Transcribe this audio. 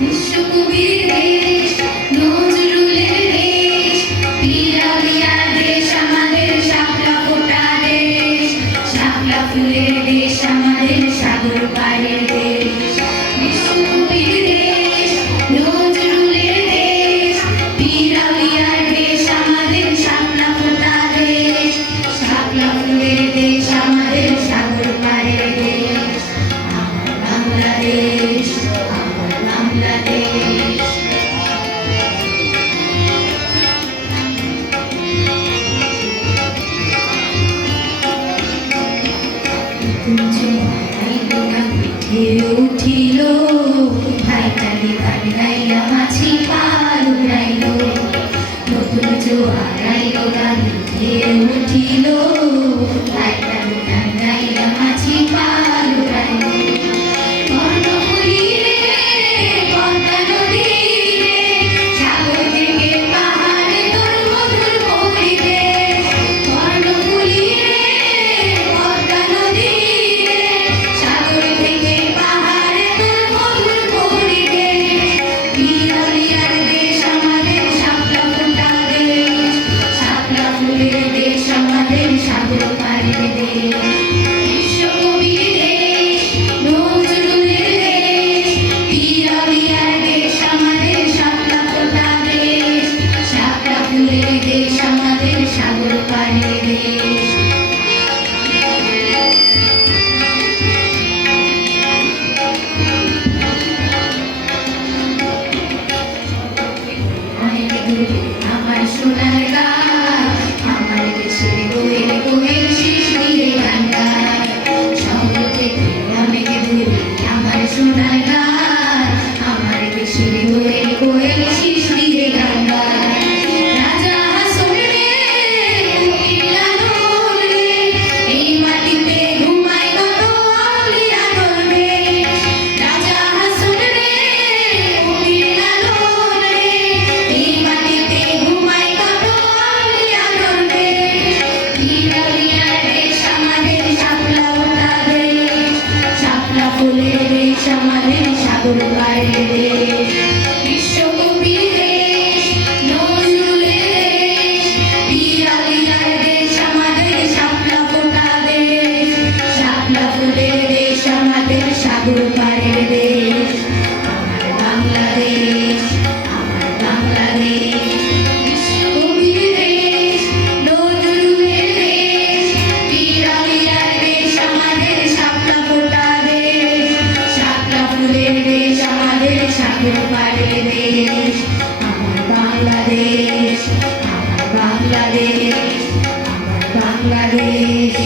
বিশ্বকবির দেশ নজরুলের দেশ পিরালিয়ার দেশ আমাদের শাপলা ফোটা দেশ শাপলা ফুলের দেশ আমাদের সাগর পাড়ের দেশ বিশ্বকবির দেশ নজরুলের দেশ পিরালিয়ার দেশ আমাদের শাপলা ফোটা দেশ শাপলা ফুলের দেশ আমাদের সাগর পাড়ের দেশ আমার বাংলাদেশ আমার বাংলাদেশ উঠিল ভাইটালি গান গাইয়া মাছি পার উড়াইল নতুন জোয়ার আইল গান উঠিল ভাইটালি গান গাইয়া মাছি পার উড়াইল কর্ণফুলী রে পদ্মা নদী রে সাগর থেকে পাহাড়ে তোর মধুর পরিবেশ কর্ণফুলী রে পদ্মা নদী রে সাগর থেকে পাহাড়ে তোর মধুর পরিবেশ পিরালিয়ার দেশ আমাদের শাপলা ফোটা দেশ শাপলা ফুলের দেশ আমাদের সাগর পাড়ের দেশ বিশ্বকবির দেশ নজরুলের দেশ পিরালিয়ার দেশ আমাদের শাপলা ফোটা দেশ শাপলা ফুলের দেশ আমাদের সাগর পাড়ের দেশ অনেক দূরে আমার সোনার গাঁ আমার দেশের গোয়েল গোয়েল শিশুরে গান গায় শহর থেকে অনেক দূরে আমার সোনার গাঁ আমার দেশের গোয়েল গোয়েল শিশুরে গান গায় রাজা হাসন রে উকিল লালন রে এই মাটিতে ঘুমায় কত আউলিয়া দরবেশ রাজা হাসন রে উকিল লালন রে এই মাটিতে ঘুমায় কত আউলিয়া দরবেশ পিরালিয়ার দেশ আমাদের শাপলা ফোটা দেশ শাপলা ফুলের দেশ আমাদের সাগর পাড়ের দেশ বিশ্বকবির দেশ নজরুলের দেশ পিরালিয়ার দেশ আমাদের শাপলা ফোটা দেশ শাপলা ফুলের দেশ আমাদের সাগর পাড়ের দেশ আমার বাংলাদেশ আমার বাংলাদেশ বিশ্বকবির দেশ নজরুলের দেশ পিরালিয়ার দেশ আমাদের শাপলা ফোটা দেশ শাপলা ফুলের দেশ আমাদের সাগর পাড়ের দেশ আমার বাংলাদেশ আমার বাংলাদেশ আমার বাংলাদেশ